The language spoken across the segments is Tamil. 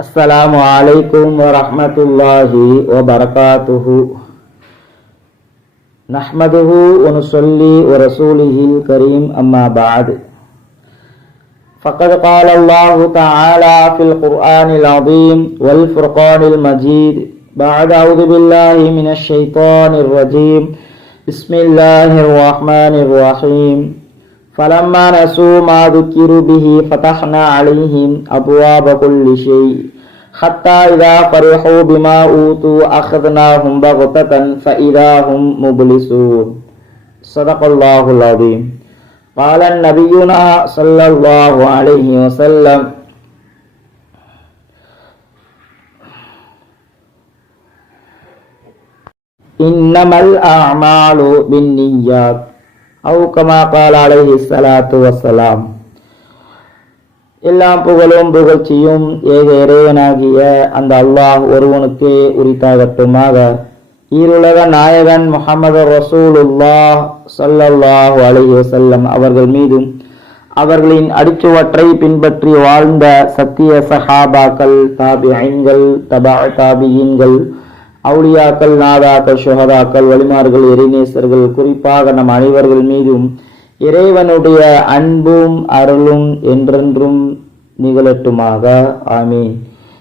السلام عليكم ورحمة الله وبركاته. نحمده ونصلي ورسوله الكريم أما بعد. فقد قال الله تعالى في القرآن العظيم والفرقان المجيد. بعد أعوذ بالله من الشيطان الرجيم. بسم الله الرحمن الرحيم. فلما نسوا ما ذكروا به فتحنا عليهم أبواب كل شيء. حتى إذا فرحوا بما أوتوا أخذناهم بغتة فإذا هم مبلسون. صدق الله العظيم. قال النبينا صلى الله عليه وسلم. إنما الأعمال بالنيات. அவு கமா கால சலாத்து வசலாம் எல்லாம் புகழும் புகழ்ச்சியும் ஏக இறைவனாகிய அந்த அல்லாஹ் ஒருவனுக்கே உரித்தாகட்டுமாக ஈருலக நாயகன் முகமது ரசூல் ரசூலுல்லாஹ் சல்லல்லாஹு அலஹி வசல்லம் அவர்கள் மீதும் அவர்களின் அடிச்சுவற்றை பின்பற்றி வாழ்ந்த சத்திய சஹாபாக்கள் தாபி ஐன்கள் தபா தாபியின்கள் அவுளியாக்கள் நாதாக்கள் சுகதாக்கள் வழிமார்கள் இறைநேசர்கள் குறிப்பாக நம் அனைவர்கள் மீதும் இறைவனுடைய அன்பும் அருளும் என்றென்றும் நிகழட்டுமாக. ஆமீன்.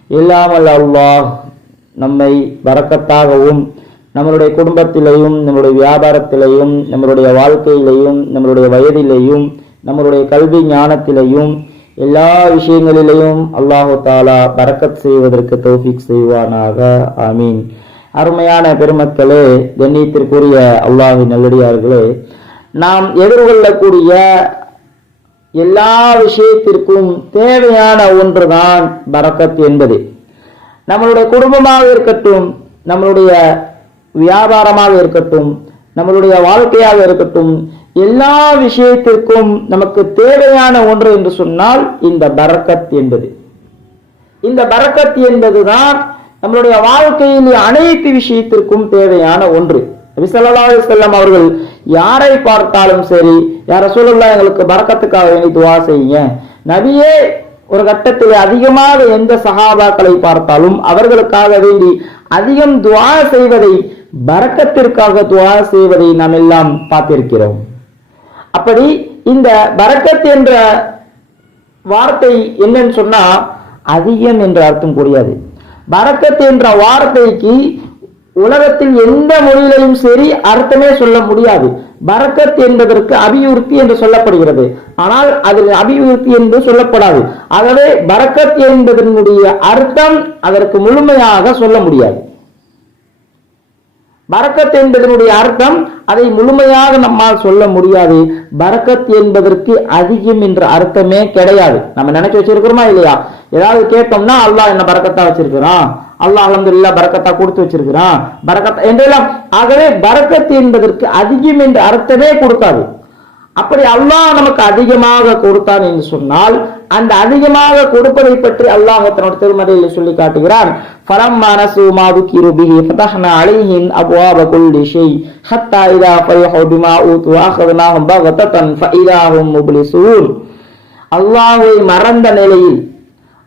இல்லாமல் அல்லாஹ் நம்மை வரக்கத்தாகவும் நம்மளுடைய குடும்பத்திலேயும் நம்மளுடைய வியாபாரத்திலேயும் நம்மளுடைய வாழ்க்கையிலையும் நம்மளுடைய வயதிலேயும் நம்மளுடைய கல்வி ஞானத்திலையும் எல்லா விஷயங்களிலேயும் அல்லாஹு தாலா பறக்கத் செய்வதற்கு தௌஃபிக் செய்வானாக. ஆமீன். அருமையான பெருமக்களே கண்ணியத்திற்குரிய அல்லாஹின் நல்லடியார்களே நாம் எதிர்கொள்ளக்கூடிய எல்லா விஷயத்திற்கும் தேவையான ஒன்றுதான் பரக்கத் என்பது. நம்மளுடைய குடும்பமாக இருக்கட்டும் நம்மளுடைய வியாபாரமாக இருக்கட்டும் நம்மளுடைய வாழ்க்கையாக இருக்கட்டும் எல்லா விஷயத்திற்கும் நமக்கு தேவையான ஒன்று என்று சொன்னால் இந்த பரக்கத் என்பது. இந்த பரக்கத் என்பதுதான் நம்மளுடைய வாழ்க்கையில் அனைத்து விஷயத்திற்கும் தேவையான ஒன்று. நபிசல்லாஹு செல்லம் அவர்கள் யாரை பார்த்தாலும் சரி யார சூழலா எங்களுக்கு பறக்கத்துக்காக வேண்டி துவா செய்யுங்க. நபியே ஒரு கட்டத்தில் அதிகமாக எந்த சகாபாக்களை பார்த்தாலும் அவர்களுக்காக வேண்டி அதிகம் துவா செய்வதை பறக்கத்திற்காக துவா செய்வதை நாம் எல்லாம் பார்த்திருக்கிறோம். அப்படி இந்த பறக்கத் என்ற வார்த்தை என்னன்னு சொன்னா அதிகம் என்ற அர்த்தம் கூடியது. பரக்கத் என்ற வார்த்தைக்கு உலகத்தில் எந்த மொழியிலையும் சரி அர்த்தமே சொல்ல முடியாது. பரக்கத் என்பதற்கு அபிவிருத்தி என்று சொல்லப்படுகிறது. ஆனால் அதில் அபிவிருத்தி என்று சொல்லப்படாது. ஆகவே பரக்கத் என்பதனுடைய அர்த்தம் அதற்கு முழுமையாக சொல்ல முடியாது. பரக்கத் என்பதனுடைய அர்த்தம் அதை முழுமையாக நம்மால் சொல்ல முடியாது. பரக்கத் என்பதற்கு அதிகம் என்ற அர்த்தமே கிடையாது. நம்ம நினைச்சு வச்சிருக்கிறோமா இல்லையா? ஏதாவது கேட்டோம்னா அல்லாஹ் என்ன பரக்கத்தா வச்சிருக்கிறான் அல்லாஹ் அலமதுல்லா பரக்கத்தா கொடுத்து வச்சிருக்கிறான் பரக்கத்தா என்றெல்லாம் ஆகவே பரக்கத் என்பதற்கு அதிகம் என்ற அர்த்தமே கொடுக்காது அப்படி அல்லாஹ் நமக்கு அதிகமாக கொடுத்தான் என்று சொன்னால் அந்த அதிகமாக கொடுப்பதை பற்றி அல்லாஹ் தன்னோட திருமறையில் சொல்லி காட்டுகிறான் فَلَمَّا نَسُوا مَا ذُكِّرُوا بِهِ فَتَحْنَا عَلَيْهِمْ أَبْوَابَ كُلِّ شَيْءٍ حَتَّى إِذَا فَرِحُوا بِمَا أُوتُوا أَخَذْنَاهُمْ بَغْتَةً فَإِذَا هُمْ مُبْلِسُونَ அல்லாஹ்வை மறந்த நிலையில்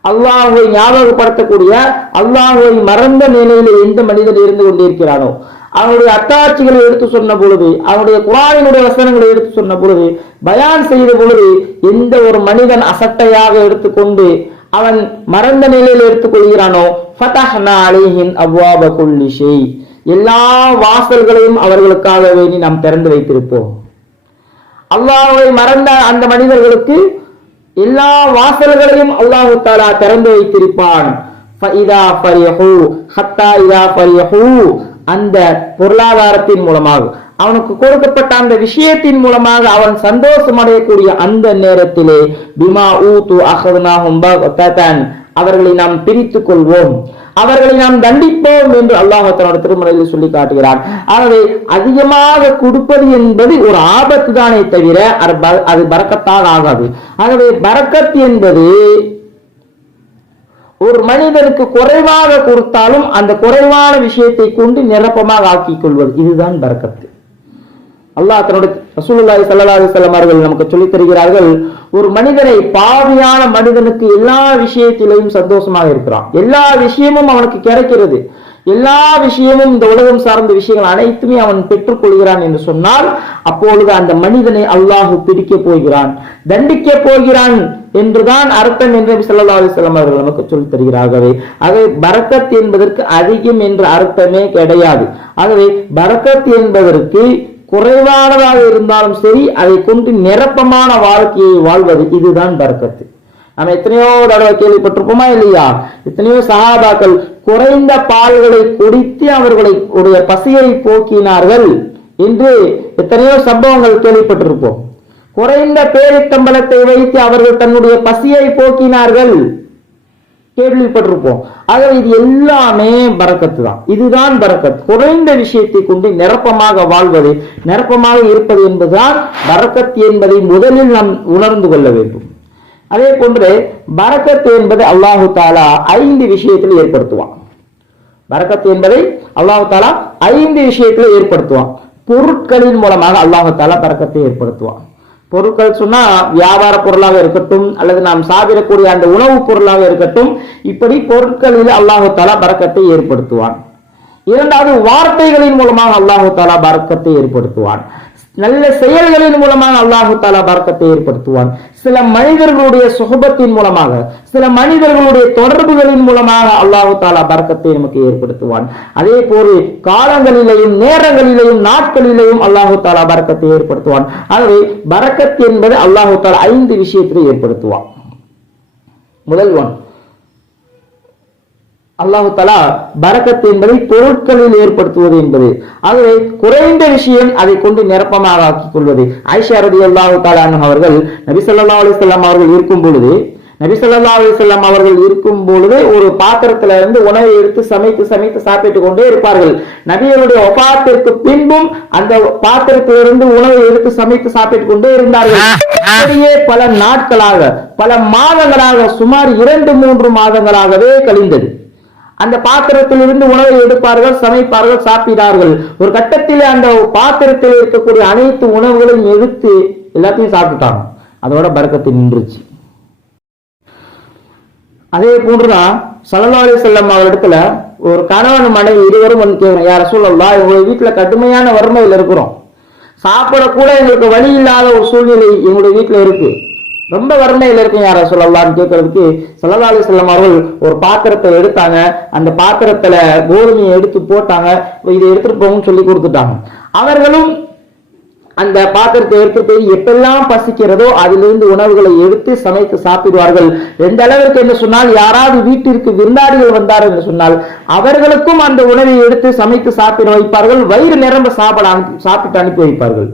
அல்லாஹுவை ஞாபகப்படுத்தக்கூடிய அல்லாஹுவை மறந்த நிலையில எந்த மனிதன் இருந்து கொண்டிருக்கிறானோ அவனுடைய அத்தாட்சிகளை எடுத்து சொன்ன பொழுது அவனுடைய குரானினுடைய வசனங்களை எடுத்து சொன்ன பொழுது பயான் செய்த பொழுது எந்த ஒரு மனிதன் அசட்டையாக எடுத்துக்கொண்டு அவன் மறந்த நிலையில் எடுத்துக்கொள்கிறானோ ஃபதஹ்னா அலைஹின் அவ்வாப குல்லிஷை எல்லா வாசல்களையும் அவர்களுக்காக வேண்டி நாம் திறந்து வைத்திருப்போம். அல்லாஹ்வை மறந்த அந்த மனிதர்களுக்கு எல்லா வாசல்களையும் அல்லாஹு தாலா திறந்து வைத்திருப்பான். அந்த பொருளாதாரத்தின் மூலமாக அவனுக்கு கொடுக்கப்பட்ட அந்த விஷயத்தின் மூலமாக அவன் சந்தோஷம் அடையக்கூடிய அந்த நேரத்திலே பிமா ஊ து அகதுனா அவர்களை நாம் பிரித்துக் கொள்வோம். அவர்களை நாம் தண்டிப்போம் என்று அல்லாஹ் திருமலையில் சொல்லி காட்டுகிறான். ஆகவே அதிகமாக கொடுப்பது என்பது ஒரு ஆபத்து தானே தவிர அது ப- அது ஆகாது. ஆகவே பறக்கத் என்பது ஒரு மனிதனுக்கு குறைவாக கொடுத்தாலும் அந்த குறைவான விஷயத்தை கொண்டு நிரப்பமாக ஆக்கிக் கொள்வது. இதுதான் பறக்கத்து. அல்லாஹ் தன்னுடைய ரசூலுல்லாஹி ஸல்லல்லாஹு அவர்கள் நமக்கு சொல்லித் தருகிறார்கள் ஒரு மனிதனை பாவியான மனிதனுக்கு எல்லா விஷயத்திலையும் சந்தோஷமாக இருக்கிறான். எல்லா விஷயமும் அவனுக்கு கிடைக்கிறது. எல்லா விஷயமும் இந்த உலகம் சார்ந்த விஷயங்கள் அனைத்துமே அவன் பெற்றுக்கொள்கிறான் என்று சொன்னால் அப்பொழுது அந்த மனிதனை அல்லாஹ் பிடிக்க போகிறான் தண்டிக்க போகிறான் என்றுதான் அர்த்தம் என்று நபி ஸல்லல்லாஹு அவர்கள் நமக்கு சொல்லித் தருகிறார்களே. ஆகவே பரக்கத் என்பதற்கு அதிகம் என்ற அர்த்தமே கிடையாது. ஆகவே பரக்கத் என்பதற்கு குறைவானதாக இருந்தாலும் சரி அதை கொண்டு நிரப்பமான வாழ்க்கையை வாழ்வது இதுதான் பரக்கத்து நம்ம எத்தனையோ தடவை கேள்விப்பட்டிருப்போமா இல்லையா? எத்தனையோ சகாபாக்கள் குறைந்த பால்களை குடித்து அவர்களை உடைய பசியை போக்கினார்கள் என்று எத்தனையோ சம்பவங்கள் கேள்விப்பட்டிருப்போம். குறைந்த பேரித்தம்பலத்தை வைத்து அவர்கள் தன்னுடைய பசியை போக்கினார்கள். கேள்விப்பட்டிருப்போம். ஆகவே இது எல்லாமே பரக்கத்து தான். இதுதான் பரக்கத் குறைந்த விஷயத்தை கொண்டு நிரப்பமாக வாழ்வது நிரப்பமாக இருப்பது என்பதுதான் பரக்கத் என்பதை முதலில் நாம் உணர்ந்து கொள்ள வேண்டும். அதே போன்று பரக்கத் என்பது அல்லாஹு தாலா ஐந்து விஷயத்தில் ஏற்படுத்துவான். பரக்கத் என்பதை அல்லாஹு தாலா ஐந்து விஷயத்தில் ஏற்படுத்துவான். பொருட்களின் மூலமாக அல்லாஹு தாலா பரக்கத்தை ஏற்படுத்துவான். பொருட்கள் சொன்னா வியாபார பொருளாக இருக்கட்டும் அல்லது நாம் சாப்பிடக்கூடிய அந்த உணவுப் பொருளாக இருக்கட்டும் இப்படி பொருட்களில் அல்லாஹு தாலா பறக்கத்தை ஏற்படுத்துவான். இரண்டாவது வார்த்தைகளின் மூலமாக அல்லாஹு தாலா பறக்கத்தை ஏற்படுத்துவான். நல்ல செயல்களின் மூலமாக அல்லாஹு தாலா பரக்கத்தை ஏற்படுத்துவான். சில மனிதர்களுடைய சுகபத்தின் மூலமாக சில மனிதர்களுடைய தொடர்புகளின் மூலமாக அல்லாஹு தாலா பரக்கத்தை நமக்கு ஏற்படுத்துவான். அதே போல் காலங்களிலேயும் நேரங்களிலேயும் நாட்களிலேயும் அல்லாஹு தாலா பரக்கத்தை ஏற்படுத்துவான். ஆகவே பரக்கத் என்பது அல்லாஹு தாலா ஐந்து விஷயத்திலே ஏற்படுத்துவான். முதல் ஒன் அல்லாஹு தலா பரக்கத்து என்பதை பொருட்களில் ஏற்படுத்துவது என்பது. ஆகவே குறைந்த விஷயம் அதை கொண்டு நிரப்பமாக ஆக்கிக் கொள்வது. ஐஷா ரதி அல்லாஹு தாலான் அவர்கள் நபிசல்லா அலிசல்லாம் அவர்கள் இருக்கும் பொழுது நபிசல்லா அலிசல்லாம் அவர்கள் இருக்கும் பொழுது ஒரு பாத்திரத்துல இருந்து உணவை எடுத்து சமைத்து சமைத்து சாப்பிட்டு கொண்டே இருப்பார்கள். நபிகளுடைய ஒபாத்திற்கு பின்பும் அந்த பாத்திரத்திலிருந்து உணவை எடுத்து சமைத்து சாப்பிட்டு கொண்டே இருந்தார்கள். அப்படியே பல நாட்களாக பல மாதங்களாக சுமார் இரண்டு மூன்று மாதங்களாகவே கழிந்தது. அந்த பாத்திரத்திலிருந்து உணவை எடுப்பார்கள் சமைப்பார்கள் சாப்பிடார்கள் ஒரு கட்டத்தில் அந்த பாத்திரத்தில் இருக்கக்கூடிய அனைத்து உணவுகளையும் எடுத்து எல்லாத்தையும் சாப்பிட்டாங்க அதோட பறக்கத்து நின்றுச்சு. அதே போன்றுதான் சல்லல்லாஹு செல்லம் அவரிடத்துல ஒரு கணவன் மனைவி இருவரும் வந்து கேட்கணும் யார சொல்லலாம் எங்களுடைய வீட்டுல கடுமையான வறுமையில் இருக்கிறோம். சாப்பிடக்கூட எங்களுக்கு வழி இல்லாத ஒரு சூழ்நிலை எங்களுடைய வீட்டுல இருக்கு. ரொம்ப வறுமையில் இருக்கும் யார சொல்லலாம்னு கேட்கறதுக்கு? சல்லல்லாஹு செல்லம் அவர்கள் ஒரு பாத்திரத்தை எடுத்தாங்க. அந்த பாத்திரத்துல கோதுமையை எடுத்து போட்டாங்க. இதை எடுத்துட்டு போங்கன்னு சொல்லி கொடுத்துட்டாங்க. அவர்களும் அந்த பாத்திரத்தை எடுத்து போய் எப்பெல்லாம் பசிக்கிறதோ அதிலிருந்து உணவுகளை எடுத்து சமைத்து சாப்பிடுவார்கள். எந்த அளவிற்கு என்று சொன்னால் யாராவது வீட்டிற்கு விருந்தாளிகள் வந்தார் என்று சொன்னால் அவர்களுக்கும் அந்த உணவை எடுத்து சமைத்து சாப்பிட வைப்பார்கள். வயிறு நிரம்ப சாப்பிட சாப்பிட்டு அனுப்பி வைப்பார்கள்.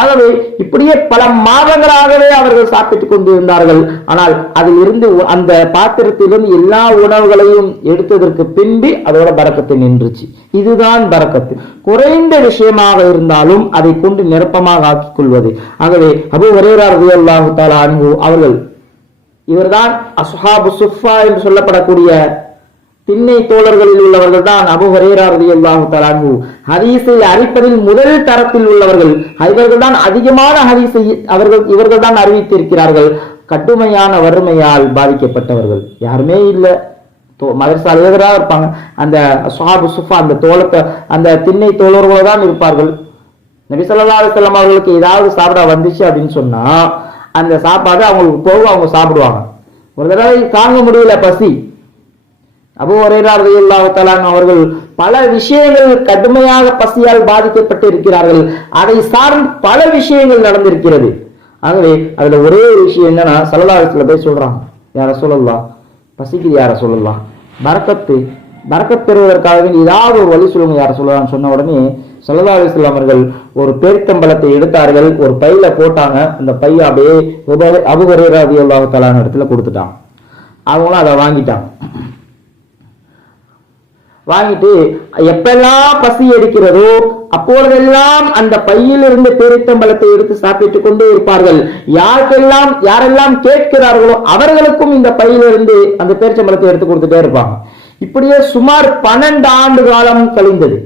ஆகவே இப்படியே பல மாதங்களாகவே அவர்கள் சாப்பிட்டுக் கொண்டிருந்தார்கள். ஆனால் அதில் இருந்து அந்த பாத்திரத்திலிருந்து எல்லா உணவுகளையும் எடுத்ததற்கு பின்பு அதோட பறக்கத்தை நின்றுச்சு. இதுதான் பறக்கத்து. குறைந்த விஷயமாக இருந்தாலும் அதை கொண்டு நிரப்பமாக ஆக்கிக் கொள்வது. ஆகவே அபு ஹுரைரா ரலியல்லாஹு தஆலா அன்ஹு அவர்கள் இவர்தான் அசுஹாபு சுஃபா என்று சொல்லப்படக்கூடிய திண்ணை தோழர்களில் உள்ளவர்கள் தான் அபு ஹுரைரா ரலியல்லாஹு தஆலா ஹதீஸை அறிப்பதில் முதல் தரத்தில் உள்ளவர்கள் இவர்கள் தான் அதிகமான ஹதீஸை அவர்கள் இவர்கள் தான் அறிவித்திருக்கிறார்கள். கடுமையான வறுமையால் பாதிக்கப்பட்டவர்கள். யாருமே இல்லை. மதரசால எதிராக இருப்பாங்க. அந்த சுஹாபு சுஃபா அந்த தோளத்தை அந்த திண்ணை தோழர்களோட தான் இருப்பார்கள். நபிசல்லா செல்லம் அவர்களுக்கு ஏதாவது சாப்பிட வந்துச்சு அப்படின்னு சொன்னா அந்த சாப்பாடு அவங்களுக்கு போக அவங்க சாப்பிடுவாங்க. ஒரு தடவை தாங்க முடியல பசி. அபு ஹுரைரா அவர்கள் பல விஷயங்கள் கடுமையாக பசியால் பாதிக்கப்பட்டு இருக்கிறார்கள் அதை சார்ந்து பல விஷயங்கள் நடந்திருக்கிறது. ஆகவே அதுல ஒரே ஒரு விஷயம் என்னன்னா சலதாரத்துல போய் சொல்றாங்க. யார சொல்லலாம் பசிக்கு யார சொல்லலாம் பரக்கத்து பரக்கத் பெறுவதற்காக ஏதாவது ஒரு வழி சொல்லுங்க யார சொல்லலாம்னு சொன்ன உடனே சல்லல்லாஹு அவர்கள் ஒரு பேர்த்தம்பளத்தை எடுத்தார்கள் ஒரு பையில போட்டாங்க. அந்த பைய அப்படியே உப- அபு ஹுரைரா இடத்துல கொடுத்துட்டான் அவங்களும் அதை வாங்கிட்டாங்க. வாங்கிட்டு எப்பெல்லாம் பசி எடுக்கிறதோ அப்பொழுதெல்லாம் அந்த பையிலிருந்து பேரித்தம்பளத்தை எடுத்து சாப்பிட்டுக் கொண்டே இருப்பார்கள். யாருக்கெல்லாம் யாரெல்லாம் கேட்கிறார்களோ அவர்களுக்கும் இந்த பையிலிருந்து அந்த பேரிச்சம்பலத்தை எடுத்து கொடுத்துட்டே இருப்பாங்க. இப்படியே சுமார் பன்னெண்டு ஆண்டு காலம் கழிந்தது.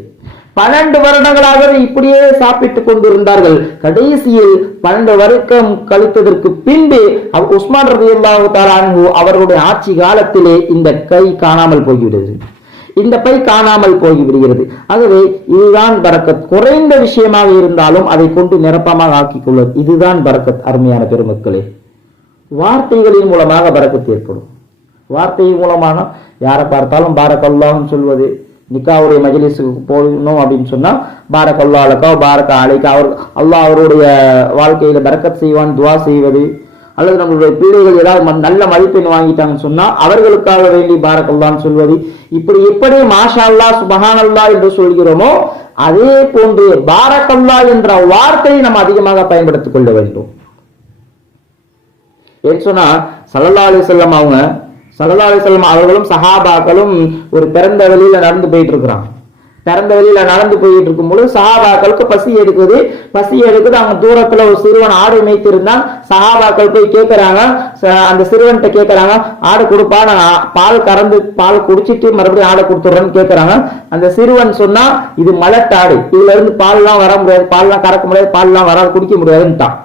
பன்னெண்டு வருடங்களாக இப்படியே சாப்பிட்டுக் கொண்டிருந்தார்கள். கடைசியில் பன்னெண்டு வருடம் கழித்ததற்கு பின்பு உஸ்மான் ரதி அல்லாஹு அவர்களுடைய ஆட்சி காலத்திலே இந்த கை காணாமல் போய்விடுது இந்த பை காணாமல் போய்விடுகிறது. ஆகவே இதுதான் பரக்கத். குறைந்த விஷயமாக இருந்தாலும் அதை கொண்டு நிரப்பமாக ஆக்கிக் கொள்வது இதுதான் பரக்கத் அருமையான பெருமக்களே. வார்த்தைகளின் மூலமாக பரக்கத்து ஏற்படும். வார்த்தையின் மூலமான யாரை பார்த்தாலும் பாரக்கல்லான்னு சொல்வது. நிக்காவுடைய மஜ்லிஸுக்கு போகணும் அப்படின்னு சொன்னா பாரக் அல்லாஹ் பாரக் அலைக்கா. அவர் அல்லாஹ் அவருடைய வாழ்க்கையில பரக்கத் செய்வான் துவா செய்வது. அல்லது நம்மளுடைய பிள்ளைகள் ஏதாவது நல்ல மதிப்பெண் வாங்கிட்டாங்கன்னு சொன்னா அவர்களுக்காக வேண்டி பாரக்கல்லான்னு சொல்வது. இப்படி எப்படி மாஷா அல்லாஹ் சுபஹான் அல்லாஹ் என்று சொல்கிறோமோ அதே போன்று பாரக்கல்லா என்ற வார்த்தையை நம்ம அதிகமாக பயன்படுத்திக் கொள்ள வேண்டும். ஏன்னு சொன்னா சல்லல்லா அலிசல்லம் அவங்க சல்லல்லா அலிசல்லம் அவர்களும் சஹாபாக்களும் ஒரு பிறந்த வழியில நடந்து போயிட்டு இருக்கிறாங்க. பிறந்த வெளியில நடந்து போயிட்டு இருக்கும் பொழுது சஹாபாக்களுக்கு பசி எடுக்குது. பசி எடுக்குது. அவங்க தூரத்துல ஒரு சிறுவன் ஆடு மேய்த்து இருந்தான் சஹாபாக்கள் போய் கேட்கறாங்க ச- அந்த சிறுவன்கிட்ட கேட்கறாங்க ஆடு கொடுப்பா நான் பால் கறந்து பால் குடிச்சிட்டு மறுபடியும் ஆடை கொடுத்துட்றேன்னு கேட்கறாங்க அந்த சிறுவன் சொன்னா இது மலட்டாடு. இதுல இருந்து பால்லாம் வர முடியாது. பால்லாம் கறக்க முடியாது. பால்லாம் வராது. குடிக்க முடியாதுன்னுட்டான்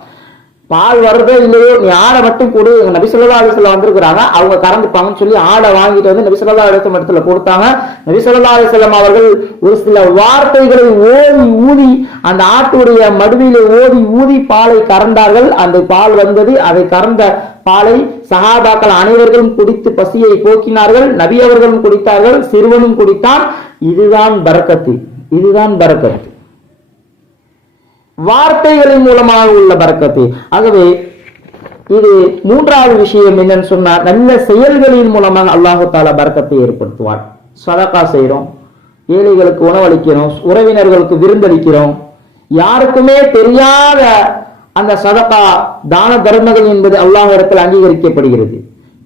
பால் வருதோ இல்லையோ நீ ஆடை மட்டும் கொடு எங்க நபிசல்லா சொல்லா வந்திருக்கிறாங்க அவங்க கறந்துப்பாங்கன்னு சொல்லி ஆடை வாங்கிட்டு வந்து நபிசல்லா அலிஸ்லம் இடத்துல கொடுத்தாங்க. நபிசல்லா அலிஸ்லாம் அவர்கள் ஒரு சில வார்த்தைகளை ஓதி ஊதி அந்த ஆட்டுடைய மடுவிலே ஓதி ஊதி பாலை கறந்தார்கள். அந்த பால் வந்தது அதை கறந்த பாலை சகாபாக்கள் அனைவர்களும் குடித்து பசியை போக்கினார்கள். நபி அவர்களும் குடித்தார்கள் சிறுவனும் குடித்தான். இதுதான் பரக்கத்து இதுதான் பரக்கத்து வார்த்தைகளின் மூலமாக உள்ள பறக்கத்து. ஆகவே இது மூன்றாவது விஷயம் என்னன்னு சொன்னா நல்ல செயல்களின் மூலமாக அல்லாஹு தாலா பரக்கத்தை ஏற்படுத்துவார் சதக்கா செய்றோம் ஏழைகளுக்கு உணவளிக்கிறோம் உறவினர்களுக்கு விருந்தளிக்கிறோம். யாருக்குமே தெரியாத அந்த சதக்கா தான தர்மங்கள் என்பது அல்லாஹ் இடத்தில் அங்கீகரிக்கப்படுகிறது.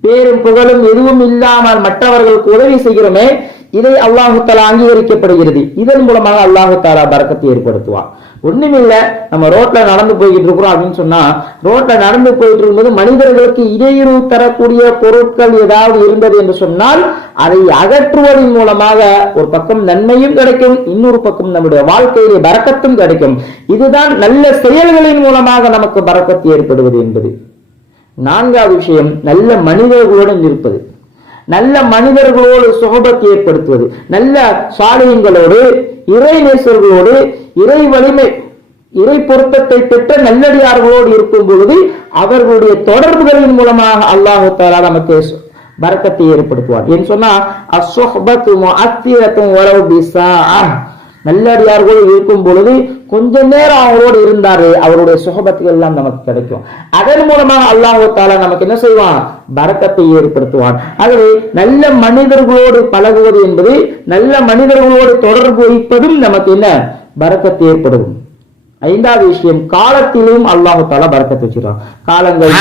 பேரும் புகழும் எதுவும் இல்லாமல் மற்றவர்களுக்கு உதவி செய்கிறோமே இதை அல்லாஹு தாலா அங்கீகரிக்கப்படுகிறது. இதன் மூலமாக அல்லாஹு தாலா பரக்கத்தை ஏற்படுத்துவான். ஒண்ணுமில்ல நம்ம ரோட்ல நடந்து போய்கிட்டு இருக்கிறோம் அப்படின்னு சொன்னா ரோட்ல நடந்து போயிட்டு இருக்கும்போது மனிதர்களுக்கு இடையூறு தரக்கூடிய பொருட்கள் ஏதாவது இருந்தது என்று சொன்னால் அதை அகற்றுவதன் மூலமாக ஒரு பக்கம் நன்மையும் கிடைக்கும் இன்னொரு பக்கம் நம்முடைய வாழ்க்கையிலே பரக்கத்தும் கிடைக்கும். இதுதான் நல்ல செயல்களின் மூலமாக நமக்கு பறக்கத்து ஏற்படுவது என்பது. நான்காவது விஷயம் நல்ல மனிதர்களுடன் இருப்பது. நல்ல மனிதர்களோடு சுகபத்தை ஏற்படுத்துவது. நல்ல சாலையங்களோடு இறை நேசர்களோடு இறை வலிமை இறை பொருத்தத்தை பெற்ற நல்லடியார்களோடு இருக்கும் பொழுது அவர்களுடைய தொடர்புகளின் மூலமாக அல்லாஹு தாலா நமக்கு சு- பரக்கத்தை ஏற்படுத்துவார் என்று சொன்னா அஸ்வஹபத்து முஅத்திரத்தும் உறவு பிசா நல்லடியார்களோடு இருக்கும் பொழுது கொஞ்ச நேரம் அவங்களோடு இருந்தாரு அவருடைய சுகபத்துகள் எல்லாம் நமக்கு கிடைக்கும். அதன் மூலமாக அல்லாஹு தாலா நமக்கு என்ன செய்வான்? பரக்கத்தை ஏற்படுத்துவான். ஆகவே நல்ல மனிதர்களோடு பழகுவது என்பது நல்ல மனிதர்களோடு தொடர்பு வைப்பதும் நமக்கு என்ன? பரக்கத்தை ஏற்படும். ஐந்தாவது விஷயம் காலத்திலும் அல்லாஹு தாலா பரக்கத்தை வச்சிருக்கான். காலங்கள்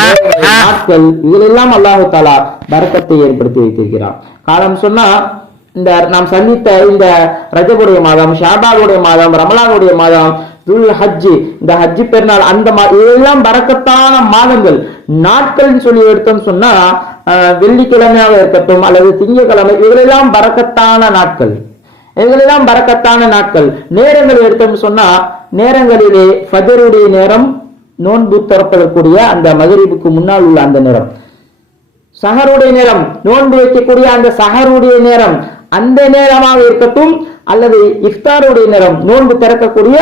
நாட்கள் இதிலெல்லாம் அல்லாஹு தாலா பரக்கத்தை ஏற்படுத்தி வைத்திருக்கிறான். காலம் சொன்னா இந்த நாம் சந்தித்த இந்த ரஜபுடைய மாதம் ஷாபாவுடைய மாதம் ரமலானுடைய மாதம் துல் ஹஜ்ஜி இந்த ஹஜ்ஜி பெருநாள் அந்த மா இதெல்லாம் பறக்கத்தான மாதங்கள். நாட்கள் சொல்லி எடுத்தோம்னு சொன்னா அஹ், வெள்ளிக்கிழமையாக இருக்கட்டும் அல்லது திங்கட்கிழமை இவைகளெல்லாம் பறக்கத்தான நாட்கள். இவைகளெல்லாம் பறக்கத்தான நாட்கள். நேரங்கள் எடுத்தோம்னு சொன்னா நேரங்களிலே ஃபஜருடைய நேரம் நோன்பு திறப்பதற்குரிய அந்த மகரிபுக்கு முன்னால் உள்ள அந்த நேரம். சஹருடைய நேரம் நோன்பு வைக்கக்கூடிய அந்த சஹருடைய நேரம் அந்த நேரமாக இருக்கட்டும் அல்லது இஃப்தாருடைய நேரம் நோன்பு திறக்கக்கூடிய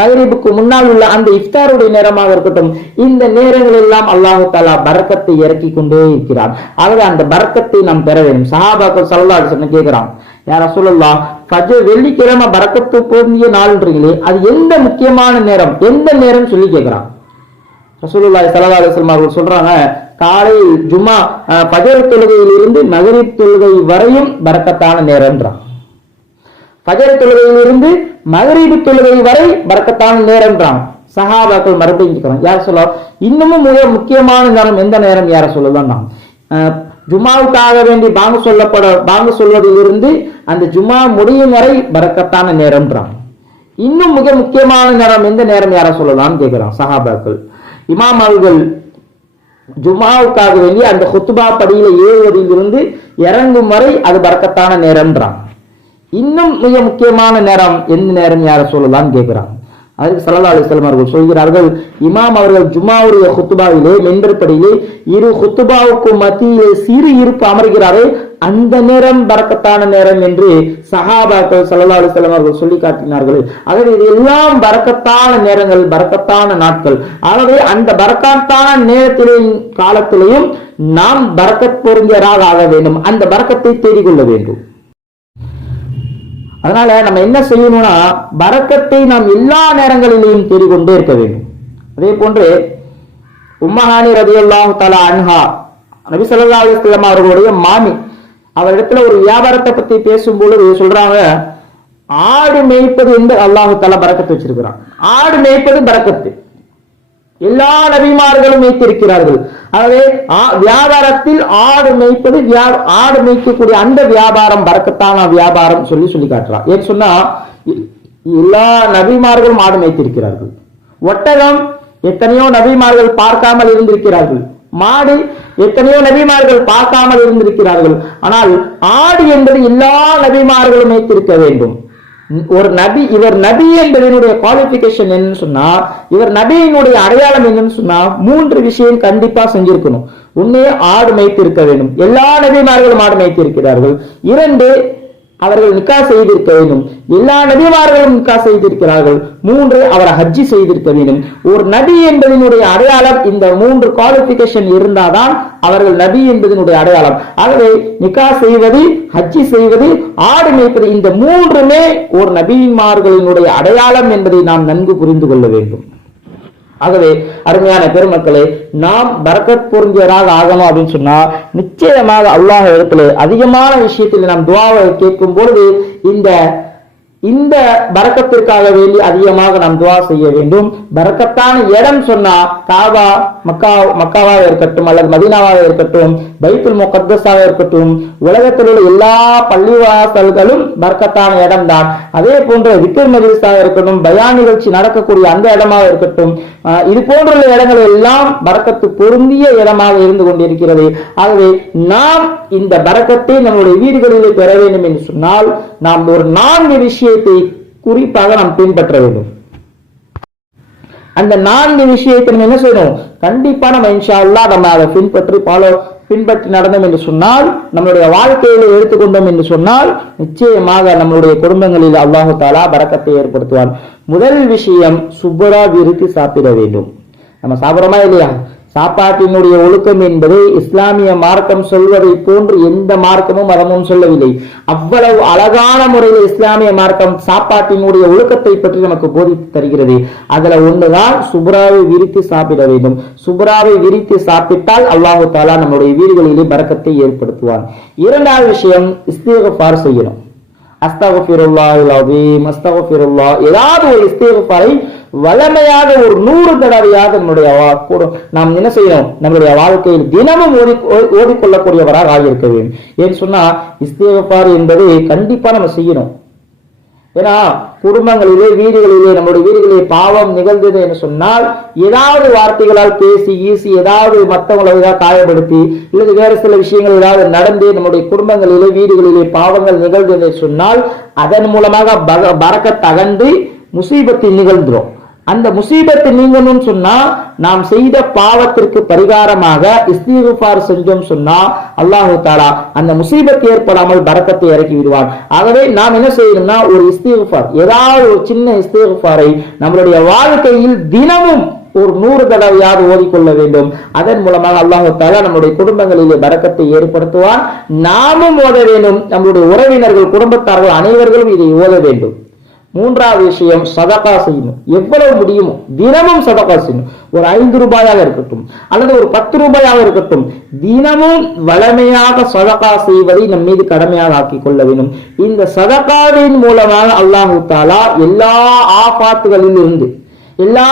மகரிபுக்கு முன்னால் உள்ள அந்த இஃப்தாருடைய நேரமாக இருக்கட்டும் இந்த நேரங்கள் எல்லாம் அல்லாஹு தாலா பரக்கத்தை இறக்கி கொண்டே இருக்கிறார் ஆகவே அந்த பரக்கத்தை நாம் பெற வேண்டும். சஹாபாக்கள் சல்லா சொன்ன கேட்கிறான் யார சொல்லலாம் பஜ வெள்ளிக்கிழமை பரக்கத்து பொருந்திய நாள்ன்றீங்களே அது எந்த முக்கியமான நேரம் எந்த நேரம் சொல்லி கேட்கிறான். ரசூலுல்லாய் ஸல்லல்லாஹு அலுவலம் அவர்கள் சொல்றாங்க காலை ஜுமா பஜர் தொழுகையிலிருந்து மகரிப் தொழுகை வரையும் பறக்கத்தான நேரம்ன்றான். பஜர் தொழுகையிலிருந்து மகரிபு தொழுகை வரை பறக்கத்தான நேரம்ன்றான். சஹாபாக்கள் மறுபடியும் கேட்கிறாங்க யார் சொல்ல? இன்னமும் மிக முக்கியமான நேரம் எந்த நேரம்? யார சொல்லலாம் நாம் அஹ், வேண்டி பாங்கு சொல்லப்பட பாங்கு சொல்வதிலிருந்து அந்த ஜுமா முடியும் வரை பறக்கத்தான நேரம்ன்றான். இன்னும் மிக முக்கியமான நேரம் எந்த நேரம் யார சொல்லலாம்னு கேட்கிறான் சஹாபாக்கள். இமாம் அவர்கள் ஜுமாவுக்காக வேண்டி அந்த ஹுத்துபா படியில ஏறுவதிலிருந்து இறங்கும் வரை அது பறக்கத்தான நேரம்ன்றான். இன்னும் மிக முக்கியமான நேரம் எந்த நேரம் யார சொல்லலாம்னு கேட்கிறான் அதுக்கு சல்லா அலிஸ்லாம் அவர்கள் சொல்கிறார்கள் இமாம் அவர்கள் ஜுமாவுடைய ஹுத்துபாவிலே மென்பற்படியிலே இரு குத்துபாவுக்கும் மத்தியிலே சிறு இருப்பு அமர்கிறாரே அந்த நேரம் பறக்கத்தான நேரம் என்று சஹாபாக்கள் சல்லா அலிஸ்லாம் அவர்கள் சொல்லி காட்டினார்கள் ஆகவே இது எல்லாம் பறக்கத்தான நேரங்கள் பறக்கத்தான நாட்கள். ஆகவே அந்த பறக்கத்தான நேரத்திலேயும் காலத்திலேயும் நாம் பறக்கத் பொருந்தியராக ஆக வேண்டும். அந்த பறக்கத்தை தேடிக்கொள்ள வேண்டும். அதனால நம்ம என்ன செய்யணும்னா பறக்கத்தை நாம் எல்லா நேரங்களிலேயும் தேடிக்கொண்டே இருக்க வேண்டும். அதே போன்று உம்மஹானி ரதியுல்லாஹு தலா அன்ஹா நபி சொல்லா அலைஹி அவர்களுடைய மாமி அவரிடத்துல ஒரு வியாபாரத்தை பத்தி பேசும்பொழுது சொல்றாங்க ஆடு மேய்ப்பது என்று அல்லாஹு தலா பரக்கத்து வச்சிருக்கிறான். ஆடு மேய்ப்பது பறக்கத்து. எல்லா நபிமார்களும் மேய்த்திருக்கிறார்கள். ஆகவே வியாபாரத்தில் ஆடு மேய்ப்பது ஆடு மேய்க்கக்கூடிய அந்த வியாபாரம் பறக்கத்தான வியாபாரம் சொல்லி சொல்லி காட்டுறான். ஏன்னு சொன்னா எல்லா நபிமார்களும் ஆடு மேய்த்திருக்கிறார்கள். ஒட்டகம் எத்தனையோ நபிமார்கள் பார்க்காமல் இருந்திருக்கிறார்கள். மாடு எத்தனையோ நபிமார்கள் பார்க்காமல் இருந்திருக்கிறார்கள். ஆனால் ஆடு என்பது எல்லா நபிமார்களும் மேய்த்திருக்க வேண்டும். ஒரு நபி இவர் நபி என்பதனுடைய குவாலிபிகேஷன் என்னன்னு சொன்னா இவர் நபியினுடைய அடையாளம் என்னன்னு சொன்னா மூன்று விஷயம் கண்டிப்பா செஞ்சிருக்கணும். உண்மையே ஆடு மேய்த்திருக்க வேண்டும். எல்லா நபிமார்களும் ஆடு மேய்த்து இருக்கிறார்கள் இரண்டு அவர்கள் நிக்கா செய்திருக்க வேண்டும். எல்லா நபிமார்களும் நிக்கா செய்திருக்கிறார்கள். மூன்று அவர் ஹஜ்ஜி செய்திருக்க வேண்டும். ஒரு நபி என்பதனுடைய அடையாளம் இந்த மூன்று குவாலிபிகேஷன் இருந்தாதான் அவர்கள் நபி என்பதனுடைய அடையாளம். ஆகவே நிக்கா செய்வது ஹஜ்ஜி செய்வது ஆடு மேய்ப்பது இந்த மூன்றுமே ஒரு நபிமார்களினுடைய அடையாளம் என்பதை நாம் நன்கு புரிந்து கொள்ள வேண்டும். ஆகவே அருமையான பெருமக்களே நாம் பரக்கத் பொருந்தியராக ஆகணும் அப்படின்னு சொன்னா நிச்சயமாக அல்லாஹ் இடத்துல அதிகமான விஷயத்தில் நாம் துவாவை கேட்கும் பொழுது இந்த இந்த பரக்கத்திற்காக வேண்டி அதிகமாக நாம் துவா செய்ய வேண்டும். பரக்கத்தான இடம் சொன்னா காபா மக்கா மக்காவாக இருக்கட்டும் அல்லது மதீனாவாக இருக்கட்டும் பைத்துல் முகத்தஸாக இருக்கட்டும் உலகத்தில் உள்ள எல்லா பள்ளிவாசல்களும் பரக்கத்தான இடம்தான். அதே போன்ற விக்கர் மஜிலிஸாக இருக்கட்டும் பயான் நிகழ்ச்சி நடக்கக்கூடிய அந்த இடமாக இருக்கட்டும் ஆஹ் இது போன்ற இடங்கள் எல்லாம் பரக்கத்து பொருந்திய இடமாக இருந்து கொண்டிருக்கிறது. ஆகவே நாம் இந்த பரக்கத்தை நம்முடைய வீடுகளிலே பெற வேண்டும் என்று சொன்னால் நாம் ஒரு நான்கு விஷயம் விஷயத்தை குறிப்பாக நாம் பின்பற்ற வேண்டும். அந்த நான்கு விஷயத்தை நம்ம என்ன செய்யணும்? கண்டிப்பா நம்ம இன்ஷா அல்லாஹ் நம்ம அதை பின்பற்றி ஃபாலோ பின்பற்றி நடந்தோம் என்று சொன்னால் நம்மளுடைய வாழ்க்கையில எடுத்துக்கொண்டோம் என்று சொன்னால் நிச்சயமாக நம்மளுடைய குடும்பங்களில் அல்லாஹு தாலா பறக்கத்தை ஏற்படுத்துவான். முதல் விஷயம் சுப்பரா விருத்தி சாப்பிட வேண்டும். நம்ம சாப்பிடுறோமா இல்லையா? சாப்பாட்டினுடைய ஒழுக்கம் என்பது இஸ்லாமிய மார்க்கம் சொல்வதை போன்று எந்த மார்க்கமும் மதமும் சொல்லவில்லை. அவ்வளவு அழகான முறையில் இஸ்லாமிய மார்க்கம் சாப்பாட்டினுடைய ஒழுக்கத்தை பற்றி நமக்கு போதித்து தருகிறது. அதுல ஒண்ணுதான் சுப்ராவை விரித்து சாப்பிட வேண்டும். சுப்ராவை விரித்து சாப்பிட்டால் அல்லாஹு தாலா நம்முடைய வீடுகளிலே பரக்கத்தை ஏற்படுத்துவான். இரண்டாவது விஷயம் இஸ்தீகார் செய்யணும். அஸ்தகஃபிருல்லாஹில் அஸ்தகுல்லா ஏதாவது ஒரு இஸ்தீகாரை வளமையாக ஒரு நூறு தடவையாக நம்முடைய நாம் என்ன செய்யணும்? நம்முடைய வாழ்க்கையில் தினமும் ஓடி ஓ- ஆகியிருக்க வேண்டும். ஏன்னு சொன்னா இஸ்தேவப்பாறு என்பது கண்டிப்பா நம்ம செய்யணும். ஏன்னா குடும்பங்களிலே வீடுகளிலே நம்முடைய வீடுகளிலே பாவம் நிகழ்ந்தது என்று சொன்னால் ஏதாவது வார்த்தைகளால் பேசி ஈசி ஏதாவது மற்றவங்களை ஏதாவது காயப்படுத்தி இல்லது வேறு சில விஷயங்கள் ஏதாவது நடந்து நம்முடைய குடும்பங்களிலே வீடுகளிலே பாவங்கள் நிகழ்ந்தது சொன்னால் அதன் மூலமாக பக- தகந்து அகன்று நிகழ்ந்துடும் அந்த முசீபத்து நீங்கணும்னு சொன்னா நாம் செய்த பாவத்திற்கு பரிகாரமாக இஸ்திகுஃபார் செஞ்சோம் சொன்னா அல்லாஹு தாலா அந்த முசீபத் ஏற்படாமல் பரக்கத்தை இறக்கி விடுவான். ஆகவே நாம் என்ன செய்யணும்னா ஒரு இஸ்திகுஃபார் ஏதாவது ஒரு சின்ன இஸ்திகுஃபாரை நம்மளுடைய வாழ்க்கையில் தினமும் ஒரு நூறு தடவையாவது ஓதிக்கொள்ள வேண்டும். அதன் மூலமாக அல்லாஹு தாலா நம்முடைய குடும்பங்களிலே பரக்கத்தை ஏற்படுத்துவான். நாமும் ஓத வேண்டும். நம்முடைய உறவினர்கள் குடும்பத்தார்கள் அனைவர்களும் இதை ஓத வேண்டும். மூன்றாவது விஷயம் சதகா செய்யணும். எவ்வளவு முடியுமோ தினமும் சதகா செய்யணும். ஒரு ஐந்து ரூபாயாக இருக்கட்டும் அல்லது ஒரு பத்து ரூபாயாக இருக்கட்டும் தினமும் வளமையாக சதகா செய்வதை நம் மீது கடமையாக ஆக்கிக் கொள்ள வேண்டும். இந்த சதகாவின் மூலமாக அல்லாஹு தாலா எல்லா ஆபாத்துகளில் இருந்து எல்லா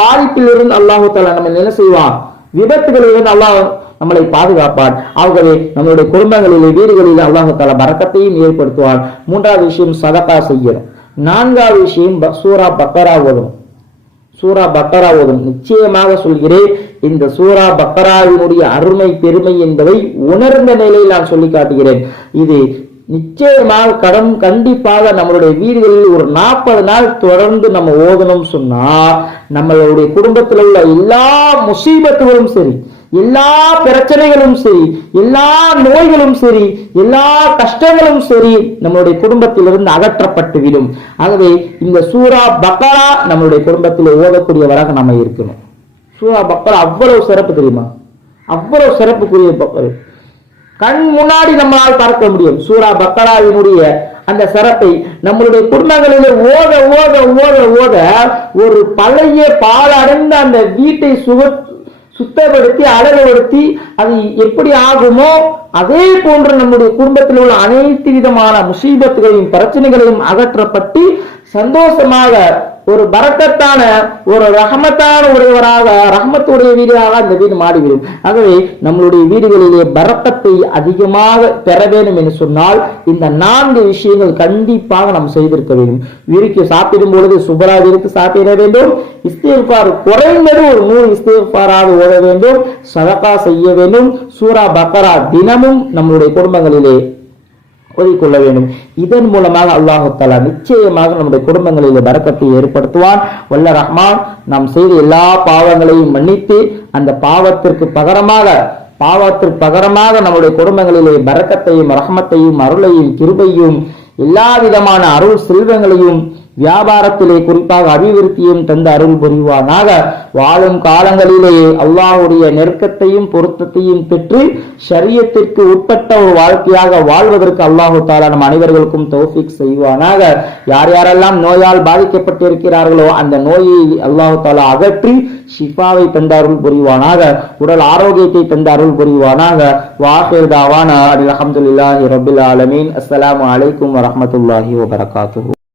பாதிப்பிலிருந்து அல்லாஹு தாலா நம்ம என்ன செய்வான்? விபத்துகளிலிருந்து அல்லாஹ் நம்மளை பாதுகாப்பான். ஆகவே நம்மளுடைய குடும்பங்களிலே வீடுகளிலே அல்லாஹு தாலா பறக்கத்தையும் ஏற்படுத்துவான். மூன்றாவது விஷயம் சதகா செய்யணும். நான்காவது விஷயம் ப- சூரா பக்கரா ஓதும். சூரா பக்கரா ஓதும். நிச்சயமாக சொல்கிறேன் இந்த சூரா பக்கராவினுடைய அருமை பெருமை என்பதை உணர்ந்த நிலையில் நான் சொல்லி காட்டுகிறேன். இது நிச்சயமாக கடன் கண்டிப்பாக நம்மளுடைய வீடுகளில் ஒரு நாற்பது நாள் தொடர்ந்து நம்ம ஓதணும் சொன்னா நம்மளுடைய குடும்பத்தில் உள்ள எல்லா முசீபத்துகளும் சரி. எல்லா பிரச்சனைகளும் சரி எல்லா நோய்களும் சரி எல்லா கஷ்டங்களும் சரி நம்மளுடைய குடும்பத்திலிருந்து அகற்றப்பட்டு விடும். ஆகவே இந்த சூரா பக்கரா நம்மளுடைய குடும்பத்தில் ஓதக்கூடியவராக நம்ம இருக்கணும். சூரா பக்கரா அவ்வளவு சிறப்பு தெரியுமா? அவ்வளவு சிறப்புக்குரிய பக்கர். கண் முன்னாடி நம்மளால் பார்க்க முடியும். சூரா பக்கராவினுடைய அந்த சிறப்பை நம்மளுடைய குடும்பங்களிலே ஓத ஓத ஓத ஓத ஒரு பழைய பாலடைந்த அந்த வீட்டை சுக சுத்தப்படுத்தி அழகுபடுத்தி அது எப்படி ஆகுமோ அதே போன்று நம்முடைய குடும்பத்தில் உள்ள அனைத்து விதமான முசீபத்துகளையும் பிரச்சனைகளையும் அகற்றப்பட்டு சந்தோஷமாக ஒரு பரக்கத்தான ஒரு ரஹமத்தான உடையவராக ரகமத்துடைய வீடாக அந்த வீடு மாறிவிடும். ஆகவே நம்மளுடைய வீடுகளிலே பரக்கத்தை அதிகமாக பெற வேண்டும் என்று சொன்னால் இந்த நான்கு விஷயங்கள் கண்டிப்பாக நாம் செய்திருக்க வேண்டும். வீருக்கு சாப்பிடும் பொழுது சுபராவிற்கு சாப்பிட வேண்டும். இஸ்தீர்பார் குறைந்தது ஒரு நூறு இஸ்தீர்பாராக ஓட வேண்டும். சதகா செய்ய வேண்டும். சூரா பக்கரா தினமும் நம்மளுடைய குடும்பங்களிலே ஓதிக்கொள்ள வேண்டும் இதன் மூலமாக அல்லாஹு நிச்சயமாக நம்முடைய குடும்பங்களில் பரக்கத்தை ஏற்படுத்துவான். வல்ல ரஹ்மான் நாம் செய்த எல்லா பாவங்களையும் மன்னித்து அந்த பாவத்திற்கு பகரமாக பாவத்திற்கு பகரமாக நம்முடைய குடும்பங்களிலே பரக்கத்தையும் ரஹமத்தையும் அருளையும் கிருபையும் எல்லா விதமான அருள் செல்வங்களையும் வியாபாரத்திலே குறிப்பாக அபிவிருத்தியும் தந்து அருள் புரிவானாக. வாழும் காலங்களிலேயே அல்லாஹுடைய நெருக்கத்தையும் பொருத்தத்தையும் பெற்று சரியத்திற்கு உட்பட்ட ஒரு வாழ்க்கையாக வாழ்வதற்கு அல்லாஹு தாலா நம் அனைவர்களுக்கும் தௌஃபிக் செய்வானாக. யார் யாரெல்லாம் நோயால் பாதிக்கப்பட்டிருக்கிறார்களோ அந்த நோயை அல்லாஹு தாலா அகற்றி ஷிஃபாவை தந்த அருள் புரிவானாக. உடல் ஆரோக்கியத்தை தந்த அருள் புரிவானாக. வாஹிர் தாவானா அல்ஹம்துலில்லாஹி ரபில் ஆலமீன். அஸ்லாம் அலைக்கும் வரமத்துல்லாஹி வபரகாத்து